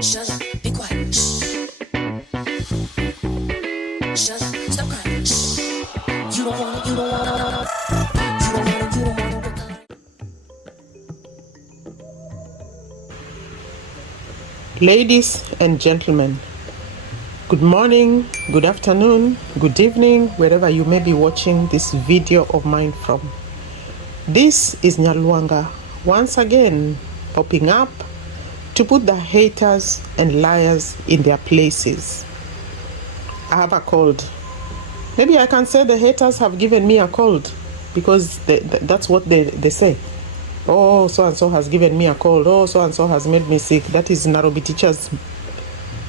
Shut up, be quiet. Shh. Shut up, stop crying. Shh. You don't wanna, you don't wanna. You don't wanna, you don't wanna. Ladies and gentlemen, good morning, good afternoon, good evening, wherever you may be watching this video of mine from. This is Nyaluanga once again popping up to put the haters and liars in their places. I have a cold. Maybe I can say the haters have given me a cold because that's what they say. Oh, so-and-so has given me a cold. Oh, so-and-so has made me sick. That is Nairobi Teacher's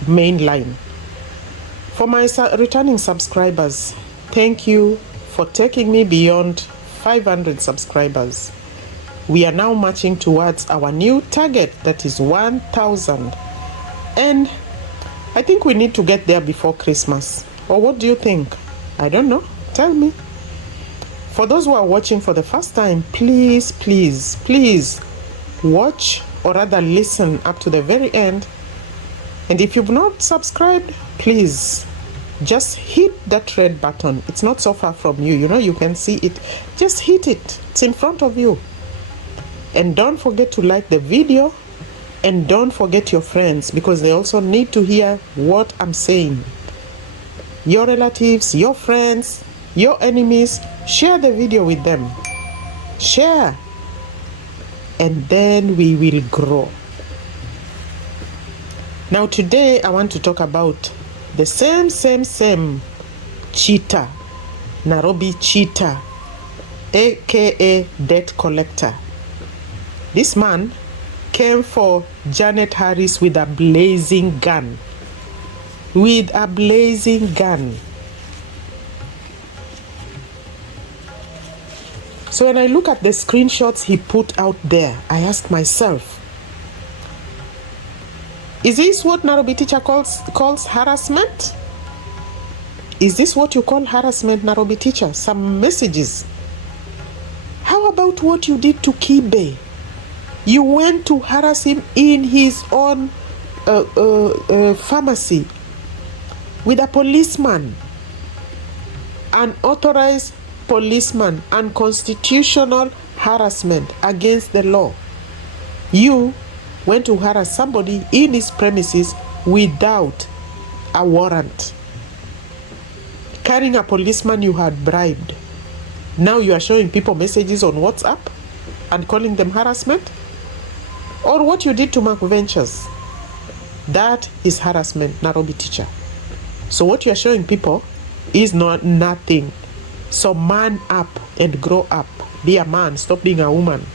main line. For my returning subscribers, thank you for taking me beyond 500 subscribers. We are now marching towards our new target, that is 1,000. And I think we need to get there before Christmas. Or what do you think? I don't know. Tell me. For those who are watching for the first time, please, please, please watch or rather listen up to the very end. And if you've not subscribed, please just hit that red button. It's not so far from you. You know, you can see it. Just hit it. It's in front of you. And don't forget to like the video. And don't forget your friends, because they also need to hear what I'm saying. Your relatives, your friends, your enemies, share the video with them. Share. And then we will grow. Now today I want to talk about the same cheater, Nairobi Teacher, aka debt collector. This man came for Janet Harris with a blazing gun. With a blazing gun. So when I look at the screenshots he put out there, I ask myself, is this what Nairobi Teacher calls harassment? Is this what you call harassment, Nairobi Teacher? Some messages. How about what you did to Kibe? You went to harass him in his own pharmacy with a policeman, an authorized policeman, unconstitutional harassment against the law. You went to harass somebody in his premises without a warrant, carrying a policeman you had bribed. Now you are showing people messages on WhatsApp and calling them harassment? Or what you did to Mark Ventures? That is harassment, Nairobi Teacher. So what you are showing people is not nothing. So man up and grow up. Be a man. Stop being a woman.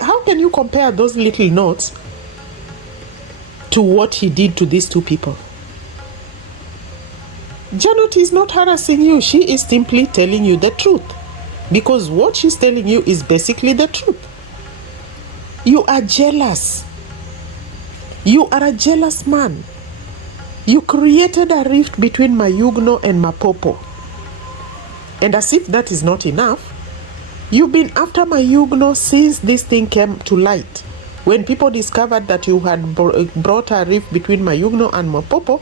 How can you compare those little notes to what he did to these two people? Janet is not harassing you. She is simply telling you the truth. Because what she's telling you is basically the truth. You are jealous. You are a jealous man. You created a rift between Myugo and Mapopo. And as if that is not enough, you've been after Myugo since this thing came to light. When people discovered that you had brought a rift between Myugo and Mapopo,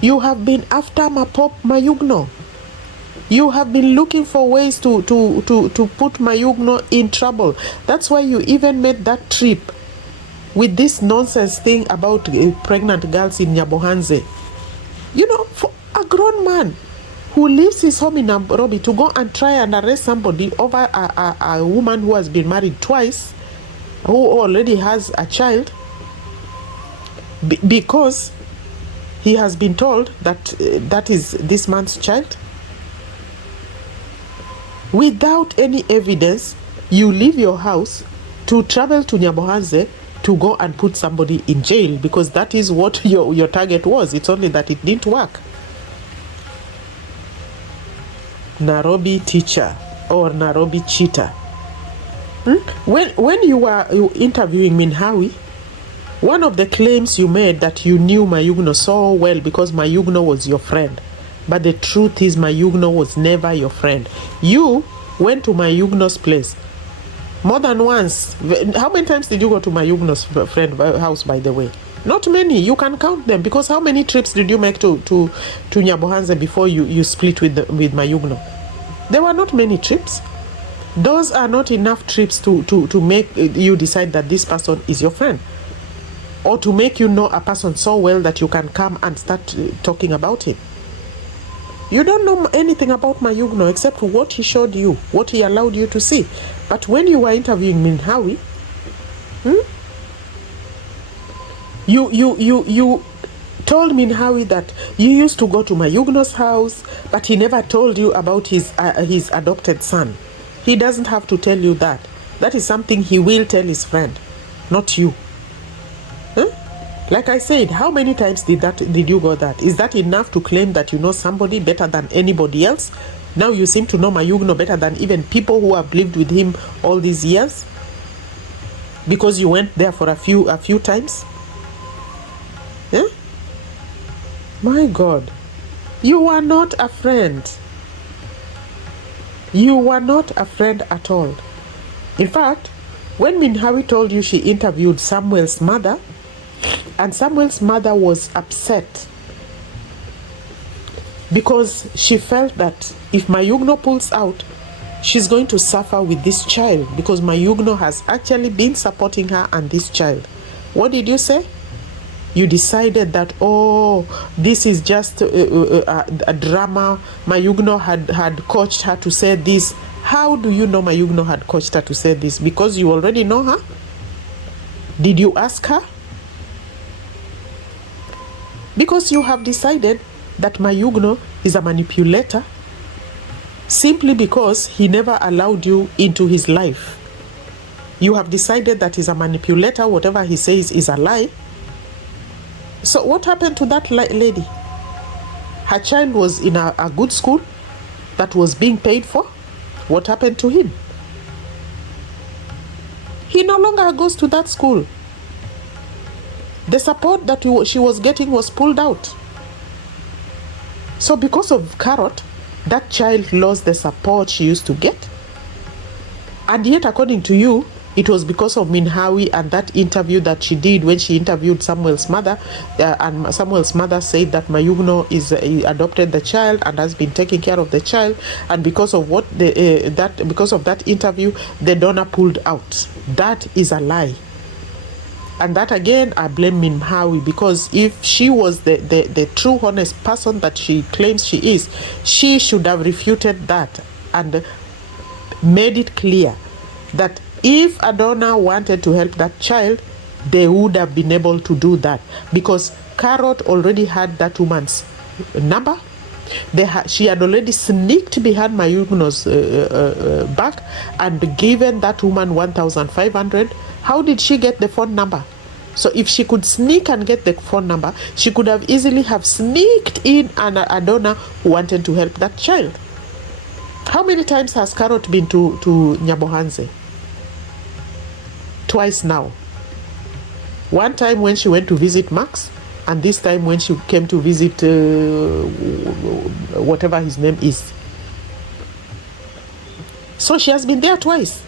you have been after Myugo. You have been looking for ways to put Myugo in trouble. That's why you even made that trip with this nonsense thing about pregnant girls in nyabohanse. You know, for a grown man who leaves his home in Nairobi to go and try and arrest somebody over a woman who has been married twice, who already has a child, because he has been told that that is this man's child. Without any evidence, you leave your house to travel to nyabohanse to go and put somebody in jail, because that is what your target was. It's only that it didn't work. Nairobi Teacher or Nairobi Cheater. When you were interviewing Minhawi, one of the claims you made that you knew Myugo so well because Myugo was your friend. But the truth is Myugo was never your friend. You went to Myugo's place More than once. How many times did you go to Myugo's friend house, by the way? Not many. You can count them, because how many trips did you make to nyabohanse before you split with Myugo? There were not many trips. Those are not enough trips to make you decide that this person is your friend, or to make you know a person so well that you can come and start talking about him. You don't know anything about Myugo except what he showed you, what he allowed you to see. But when you were interviewing Minhawi, you told Minhawi that you used to go to Myugo's house, but he never told you about his adopted son. He doesn't have to tell you that. That is something he will tell his friend, not you. Like I said, how many times did you go that? Is that enough to claim that you know somebody better than anybody else? Now you seem to know Myugo better than even people who have lived with him all these years, because you went there for a few times. My God, you are not a friend. You were not a friend at all. In fact, when Minhawi told you she interviewed Samuel's mother, and Samuel's mother was upset because she felt that if Myugo pulls out, she's going to suffer with this child, because Myugo has actually been supporting her and this child. What did you say? You decided that, oh, this is just a drama. Myugo had coached her to say this. How do you know Myugo had coached her to say this? Because you already know her? Did you ask her? Because you have decided that Myugo is a manipulator simply because he never allowed you into his life. You have decided that he's a manipulator. Whatever he says is a lie. So what happened to that lady? Her child was in a good school that was being paid for. What happened to him? He no longer goes to that school. The support that she was getting was pulled out. So because of Carrot, that child lost the support she used to get. And yet, according to you, it was because of Minhawi and that interview that she did when she interviewed Samuel's mother. And Samuel's mother said that Myugo adopted the child and has been taking care of the child. And because of because of that interview, the donor pulled out. That is a lie. And that again, I blame Minhawi, because if she was the true honest person that she claims she is, she should have refuted that and made it clear that if a donor wanted to help that child, they would have been able to do that, because Carrot already had that woman's number. She had already sneaked behind Myugo's back and given that woman 1,500. How did she get the phone number? So if she could sneak and get the phone number, she could have easily have sneaked in a donor who wanted to help that child. How many times has Carrot been to nyabohanse? Twice now. One time when she went to visit Max, and this time when she came to visit whatever his name is. So she has been there twice.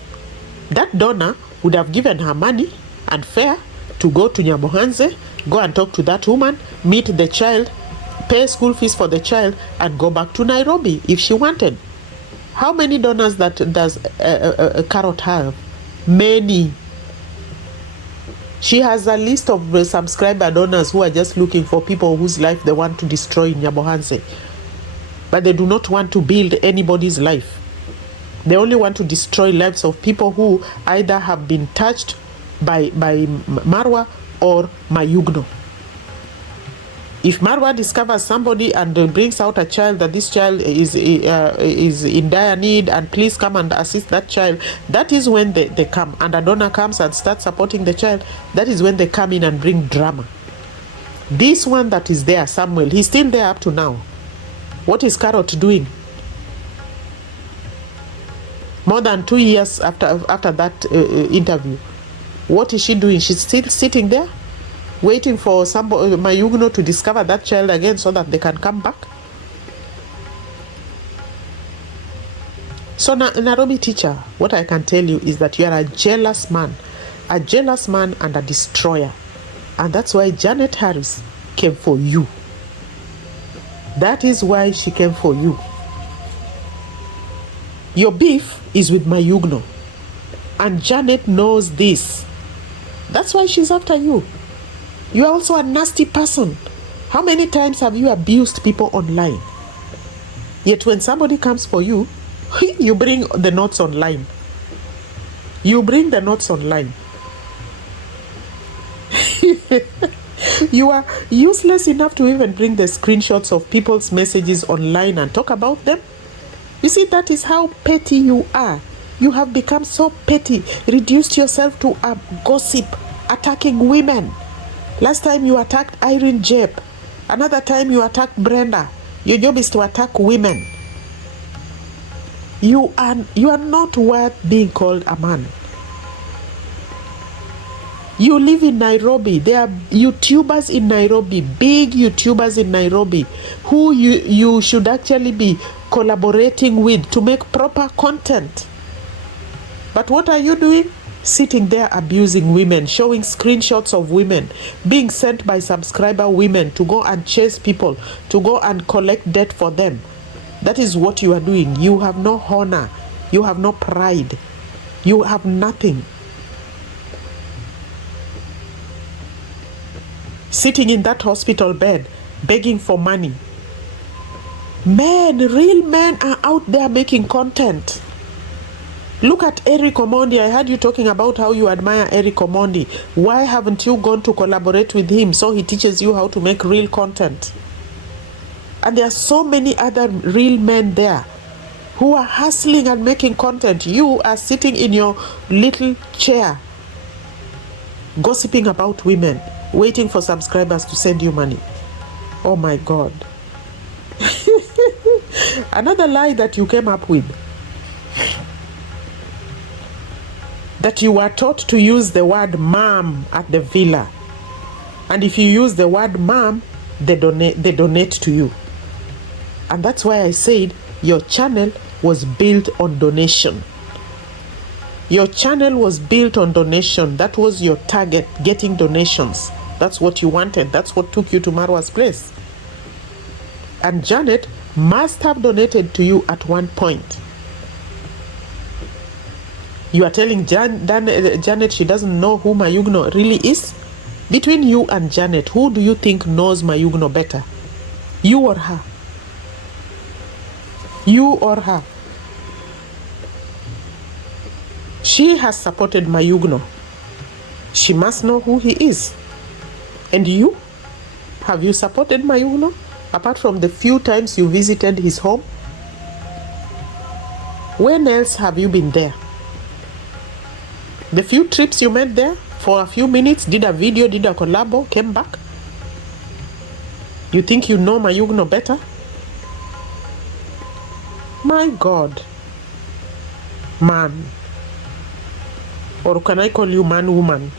That donor would have given her money and fare to go to nyabohanse, go and talk to that woman, meet the child, pay school fees for the child, and go back to Nairobi if she wanted. How many donors does Carrot have? Many. She has a list of subscriber donors who are just looking for people whose life they want to destroy in nyabohanse. But they do not want to build anybody's life. They only want to destroy lives of people who either have been touched by Marwa or Myugo. If Marwa discovers somebody and brings out a child that this child is in dire need and please come and assist that child, that is when they come. And a donor comes and starts supporting the child. That is when they come in and bring drama. This one that is there, Samuel, he's still there up to now. What is Carrot doing? More than 2 years after that interview, what is she doing? She's still sitting there, waiting for somebody, Myugo, to discover that child again so that they can come back. So Nairobi Teacher, what I can tell you is that you are a jealous man and a destroyer. And that's why Janet Harris came for you. That is why she came for you. Your beef is with Myugo. And Janet knows this. That's why she's after you. You are also a nasty person. How many times have you abused people online? Yet when somebody comes for you, you bring the notes online. You bring the notes online. You are useless enough to even bring the screenshots of people's messages online and talk about them. You see, that is how petty you are. You have become so petty, reduced yourself to a gossip, attacking women. Last time you attacked Irene Jep. Another time you attacked Brenda. Your job is to attack women. You are not worth being called a man. You live in Nairobi. There are YouTubers in Nairobi, big YouTubers in Nairobi, who you should actually be collaborating with to make proper content. But what are you doing? Sitting there abusing women, showing screenshots of women, being sent by subscriber women to go and chase people, to go and collect debt for them. That is what you are doing. You have no honor. You have no pride. You have nothing. Sitting in that hospital bed, begging for money. Men, real men are out there making content. Look at Eric Omondi. I heard you talking about how you admire Eric Omondi. Why haven't you gone to collaborate with him so he teaches you how to make real content? And there are so many other real men there who are hustling and making content. You are sitting in your little chair, gossiping about women, waiting for subscribers to send you money. Oh my God. Another lie that you came up with, that you were taught to use the word mom at the villa. And if you use the word mom, they donate to you. And that's why I said your channel was built on donation. Your channel was built on donation. That was your target, getting donations. That's what you wanted. That's what took you to Marwa's place. And Janet must have donated to you at one point. You are telling Janet she doesn't know who Myugo really is? Between you and Janet, who do you think knows Myugo better? You or her? You or her? She has supported Myugo. She must know who he is. And you? Have you supported Myugo? Apart from the few times you visited his home? When else have you been there? The few trips you made there for a few minutes, did a video, did a collabo, came back? You think you know Myugo better? My God. Man. Or can I call you man, woman?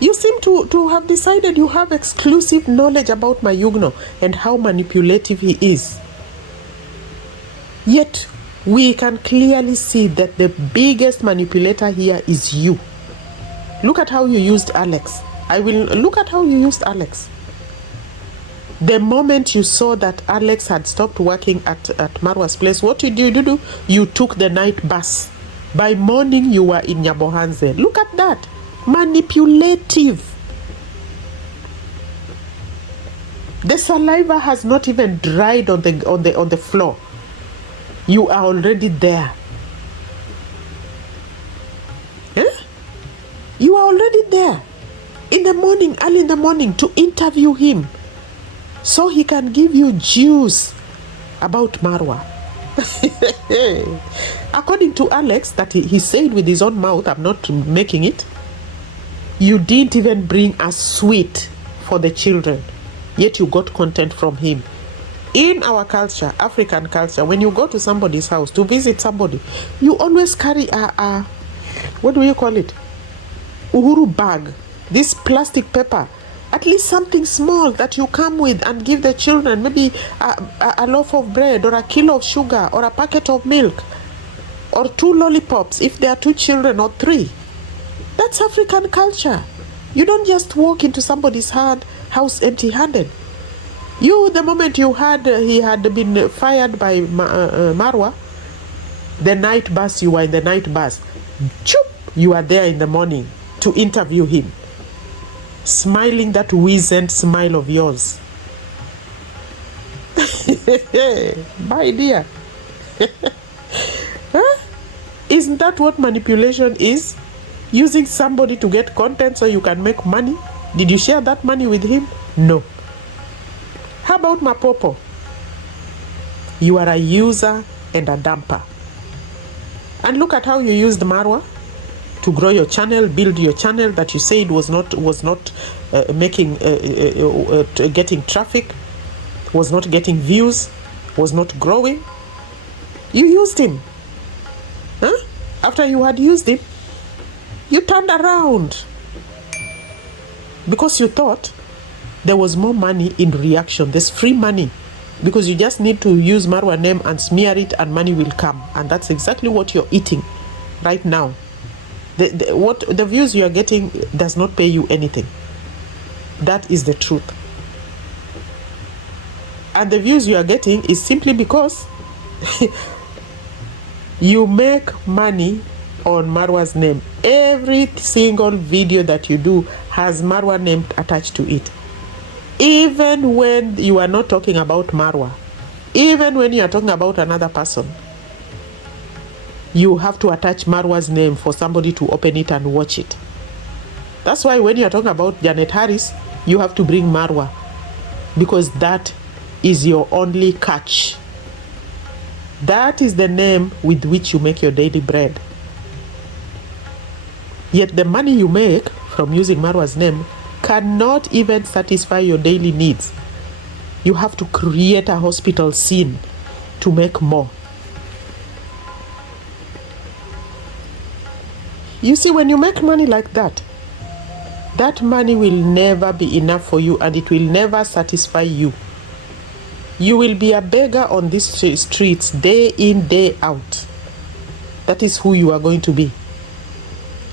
You seem to have decided you have exclusive knowledge about Myugo and how manipulative he is. Yet, we can clearly see that the biggest manipulator here is you. Look at how you used Alex. Look at how you used Alex. The moment you saw that Alex had stopped working at Marwa's place, what did you do? You took the night bus. By morning, you were in Nyabohanse. Look at that. Manipulative. The saliva has not even dried on the floor. You are already there. You are already there. In the morning, early in the morning, to interview him, so he can give you juice about Marwa. According to Alex, that he said with his own mouth, I'm not making it, you didn't even bring a sweet for the children, yet you got content from him. In our culture, African culture, when you go to somebody's house to visit somebody, you always carry a what do you call it? Uhuru bag. This plastic paper. At least something small that you come with and give the children, maybe a loaf of bread or a kilo of sugar or a packet of milk or 2 lollipops if there are 2 children or 3. That's African culture. You don't just walk into somebody's house empty-handed. The moment he had been fired by Marwa, the night bus, you were in the night bus. Choop, you are there in the morning to interview him. Smiling that wizened smile of yours. My dear. Huh? Isn't that what manipulation is? Using somebody to get content so you can make money? Did you share that money with him? No. How about Mapopo? You are a user and a dumper. And look at how you used Marwa to grow your channel, build your channel that you said was not getting traffic, was not getting views, was not growing. You used him. Huh? After you had used him, you turned around because you thought there was more money in reaction. There's free money because you just need to use Marwa name and smear it and money will come. And that's exactly what you're eating right now. The views you are getting does not pay you anything. That is the truth. And the views you are getting is simply because you make money on Marwa's name. Every single video that you do has Marwa name attached to it. Even when you are not talking about Marwa, even when you are talking about another person, you have to attach Marwa's name for somebody to open it and watch it. That's why when you are talking about Janet Harris, you have to bring Marwa, because that is your only catch. That is the name with which you make your daily bread. Yet the money you make from using Marwa's name cannot even satisfy your daily needs. You have to create a hospital scene to make more. You see, when you make money like that, that money will never be enough for you and it will never satisfy you. You will be a beggar on these streets day in, day out. That is who you are going to be.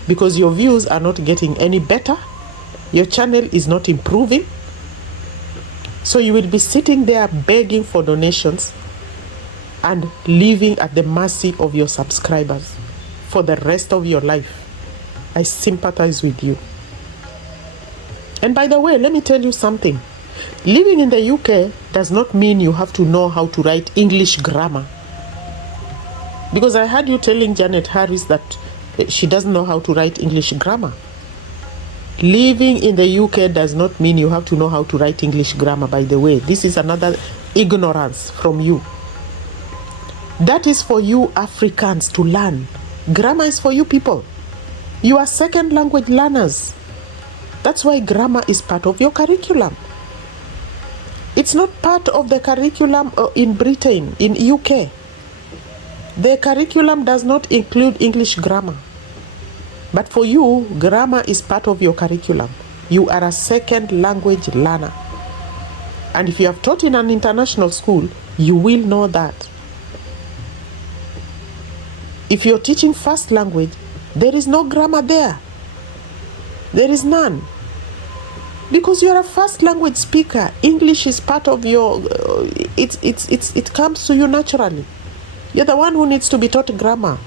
Because your views are not getting any better. Your channel is not improving. So you will be sitting there begging for donations and living at the mercy of your subscribers for the rest of your life. I sympathize with you. And by the way, let me tell you something. Living in the UK does not mean you have to know how to write English grammar. Because I heard you telling Janet Harris that she doesn't know how to write English grammar. Living in the UK does not mean you have to know how to write English grammar, by the way. This is another ignorance from you. That is for you Africans to learn. Grammar is for you people. You are second language learners. That's why grammar is part of your curriculum. It's not part of the curriculum in Britain, in UK. The curriculum does not include English grammar. But for you, grammar is part of your curriculum. You are a second language learner. And if you have taught in an international school, you will know that. If you're teaching first language, there is no grammar there. There is none. Because you're a first language speaker. English is part of your, it comes to you naturally. You're the one who needs to be taught grammar.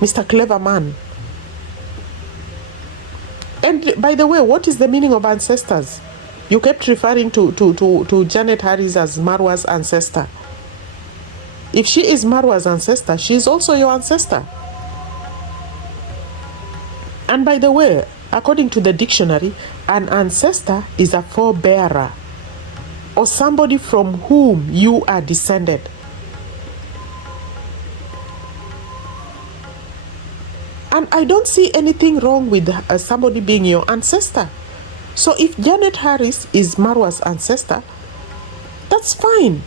Mr. Clever Man. And by the way, what is the meaning of ancestors? You kept referring to Janet Harris as Marwa's ancestor. If she is Marwa's ancestor, she is also your ancestor. And by the way, according to the dictionary, an ancestor is a forebearer or somebody from whom you are descended. And I don't see anything wrong with somebody being your ancestor. So if Janet Harris is Marwa's ancestor, that's fine.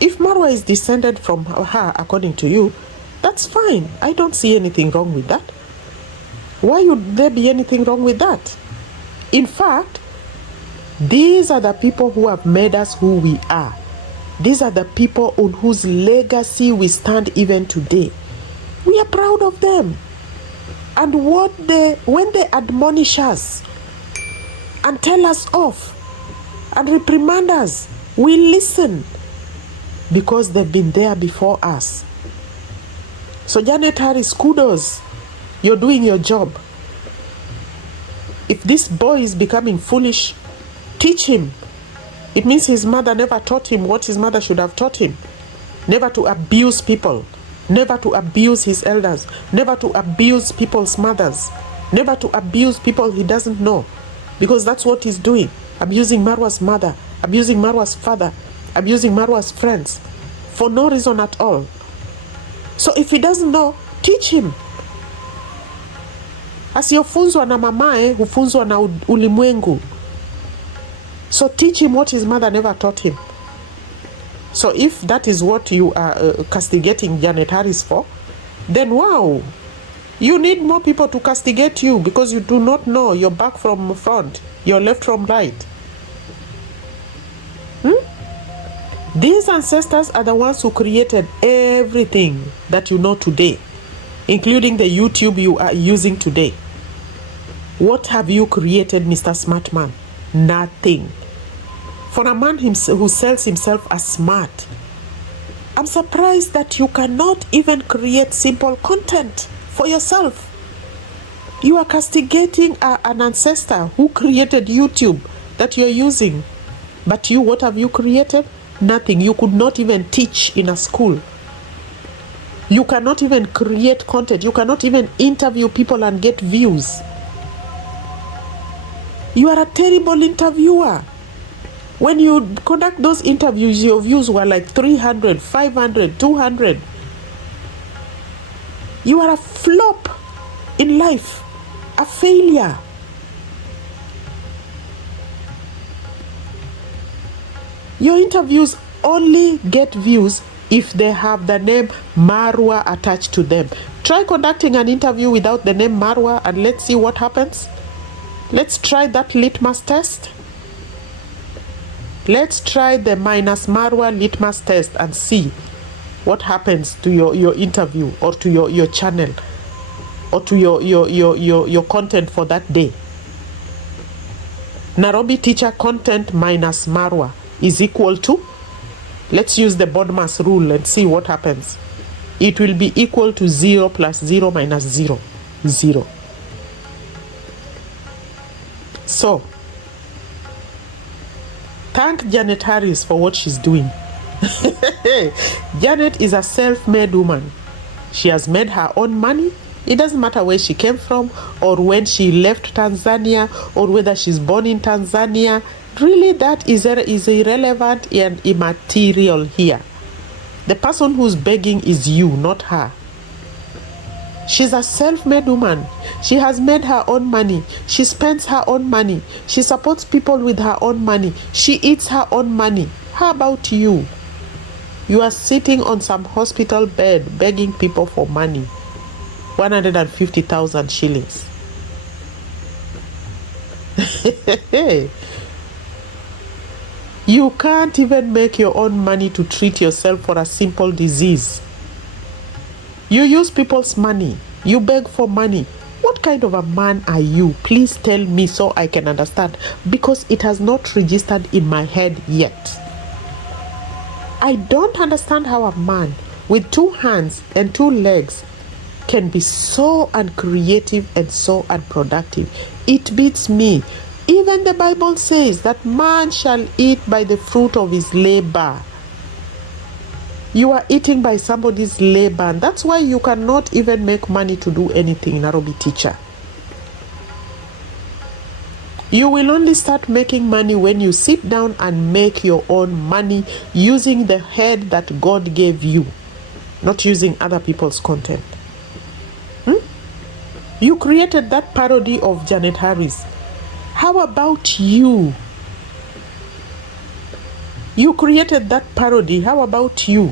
If Marwa is descended from her, according to you, that's fine. I don't see anything wrong with that. Why would there be anything wrong with that? In fact, These are the people who have made us who we are. These are the people on whose legacy we stand even today. We are proud of them. And when they admonish us and tell us off and reprimand us, we listen because they've been there before us. So Janet Harris, kudos. You're doing your job. If this boy is becoming foolish, teach him. It means his mother never taught him what his mother should have taught him. Never to abuse people. Never to abuse his elders. Never to abuse people's mothers. Never to abuse people he doesn't know. Because that's what he's doing. Abusing Marwa's mother. Abusing Marwa's father. Abusing Marwa's friends. For no reason at all. So if he doesn't know, teach him. Asiyofunzwa na mamae, hufunzwa na ulimwengu. So teach him what his mother never taught him. So if that is what you are castigating Janet Harris for, then wow, you need more people to castigate you because you do not know your back from front, your left from right. These ancestors are the ones who created everything that you know today, including the YouTube you are using today. What have you created, Mr. Smart Man? Nothing. For a man who sells himself as smart, I'm surprised that you cannot even create simple content for yourself. You are castigating an ancestor who created YouTube that you're using. But you, what have you created? Nothing. You could not even teach in a school. You cannot even create content. You cannot even interview people and get views. You are a terrible interviewer. When you conduct those interviews, your views were like 300, 500, 200. You are a flop in life, a failure. Your interviews only get views if they have the name Marwa attached to them. Try conducting an interview without the name Marwa and let's see what happens. Let's try that litmus test. Let's try the minus Marwa litmus test and see what happens to your interview or to your channel or to your content for that day. Nairobi Teacher content minus Marwa is equal to, let's use the BODMAS rule and see what happens. It will be equal to 0 plus 0 minus 0. 0. So, thank Janet Harris for what she's doing. Janet is a self-made woman. She has made her own money. It doesn't matter where she came from or when she left Tanzania or whether she's born in Tanzania. Really, that is irrelevant and immaterial here. The person who's begging is you, not her. She's a self-made woman. She has made her own money. She spends her own money. She supports people with her own money. She eats her own money. How about you? You are sitting on some hospital bed begging people for money. 150,000 shillings. You can't even make your own money to treat yourself for a simple disease. You use people's money. You beg for money. What kind of a man are you? Please tell me so I can understand, because it has not registered in my head yet. I don't understand how a man with 2 hands and 2 legs can be so uncreative and so unproductive. It beats me. Even the Bible says that man shall eat by the fruit of his labor. You are eating by somebody's labor, and that's why you cannot even make money to do anything, Nairobi Teacher. You will only start making money when you sit down and make your own money using the head that God gave you, not using other people's content. You created that parody of Janet Harris. How about you? You created that parody. How about you?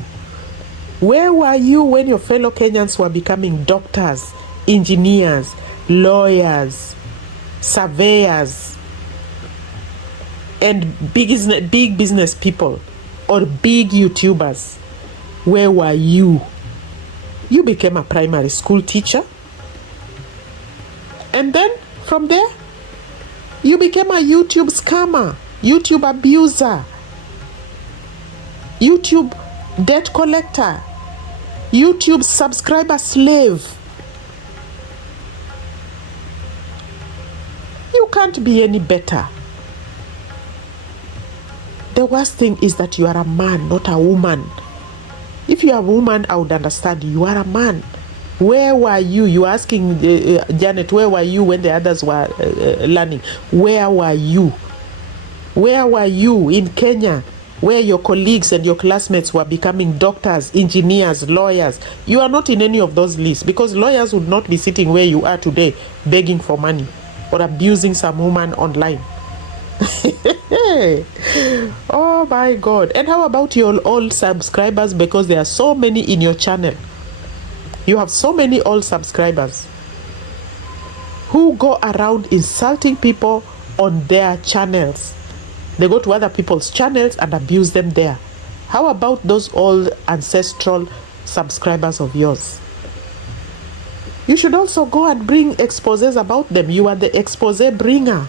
Where were you when your fellow Kenyans were becoming doctors, engineers, lawyers, surveyors? and big business people or big YouTubers, where were you? You became a primary school teacher. And then from there, you became a YouTube scammer, YouTube abuser, YouTube debt collector, YouTube subscriber slave. You can't be any better. The worst thing is that you are a man, not a woman. If you are a woman, I would understand. You are a man. Where were you? You are asking Janet, where were you when the others were learning? Where were you? Where were you in Kenya, where your colleagues and your classmates were becoming doctors, engineers, lawyers? You are not in any of those lists, because lawyers would not be sitting where you are today begging for money or abusing some woman online. Oh my God. And how about your old subscribers? Because there are so many in your channel. You have so many old subscribers who go around insulting people on their channels. They go to other people's channels and abuse them there. How about those old ancestral subscribers of yours? You should also go and bring exposés about them. You are the expose bringer.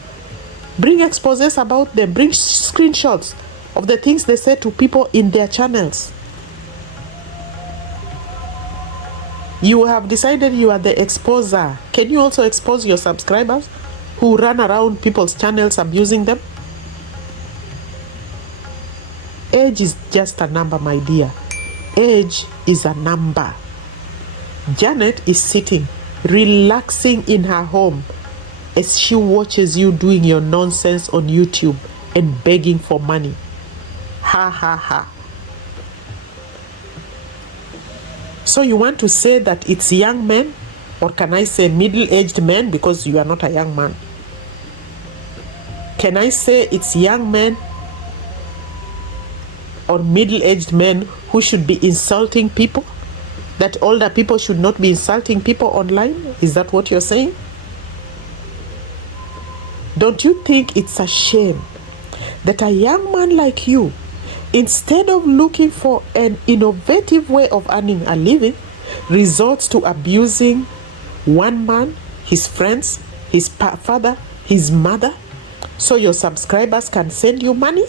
Bring exposés about them. Bring screenshots of the things they say to people in their channels. You have decided you are the exposer. Can you also expose your subscribers who run around people's channels abusing them? Age is just a number, my dear. Age is a number. Janet is sitting, relaxing in her home as she watches you doing your nonsense on YouTube and begging for money. Ha ha ha. So you want to say that it's young men, or can I say middle-aged men, because you are not a young man? Can I say it's young men or middle-aged men who should be insulting people? That older people should not be insulting people online? Is that what you're saying? Don't you think it's a shame that a young man like you, instead of looking for an innovative way of earning a living, resorts to abusing one man, his friends, his father, his mother, so your subscribers can send you money?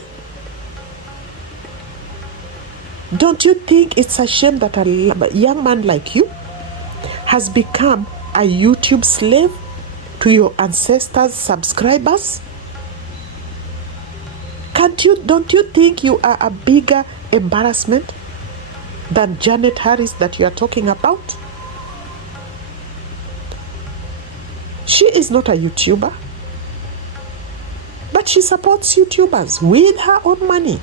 Don't you think it's a shame that a young man like you has become a YouTube slave to your ancestors' subscribers? Don't you think you are a bigger embarrassment than Janet Harris that you are talking about? She is not a YouTuber, but she supports YouTubers with her own money.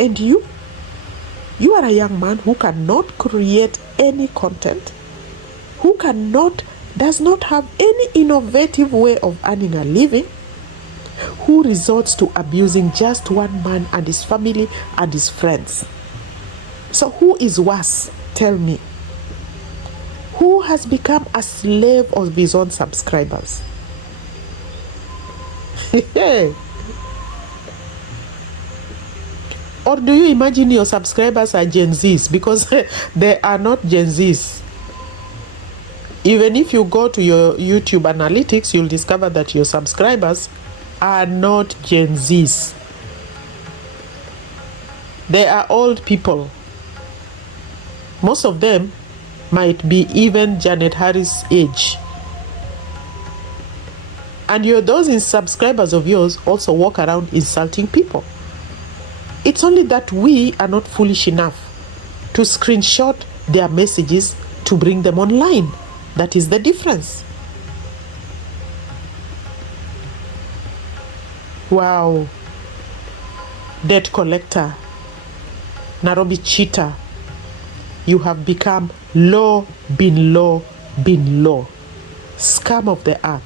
And you are a young man who cannot create any content, who does not have any innovative way of earning a living, who resorts to abusing just one man and his family and his friends. So who is worse? Tell me. Who has become a slave of his own subscribers? Or do you imagine your subscribers are Gen Zs? Because they are not Gen Zs. Even if you go to your YouTube analytics, you'll discover that your subscribers are not Gen Zs. They are old people. Most of them might be even Janet Harris' age. And those subscribers of yours also walk around insulting people. It's only that we are not foolish enough to screenshot their messages to bring them online. That is the difference. Wow. Debt collector, Nairobi cheater, you have become low, been low, been low. Scum of the earth.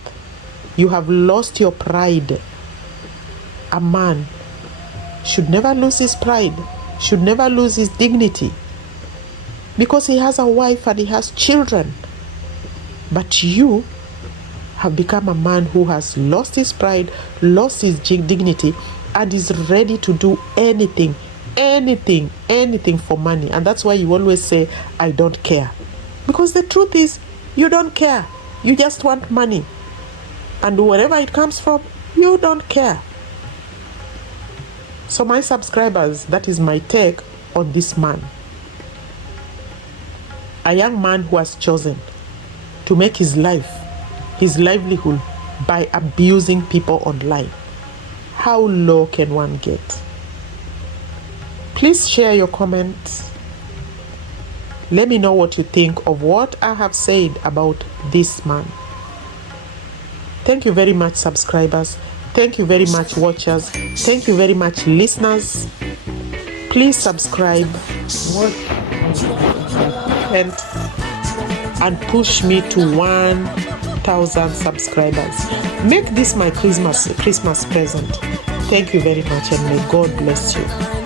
You have lost your pride. A man should never lose his pride, should never lose his dignity, because he has a wife and he has children. But you have become a man who has lost his pride, lost his dignity, and is ready to do anything for money. And that's why you always say, I don't care. Because the truth is, you don't care. You just want money. And wherever it comes from, you don't care. So my subscribers, that is my take on this man. A young man who has chosen to make his livelihood by abusing people online. How low can one get? Please share your comments. Let me know what you think of what I have said about this man. Thank you very much, subscribers. Thank you very much, watchers. Thank you very much, listeners. Please subscribe and push me to 1,000 subscribers. Make this my Christmas present. Thank you very much, and may God bless you.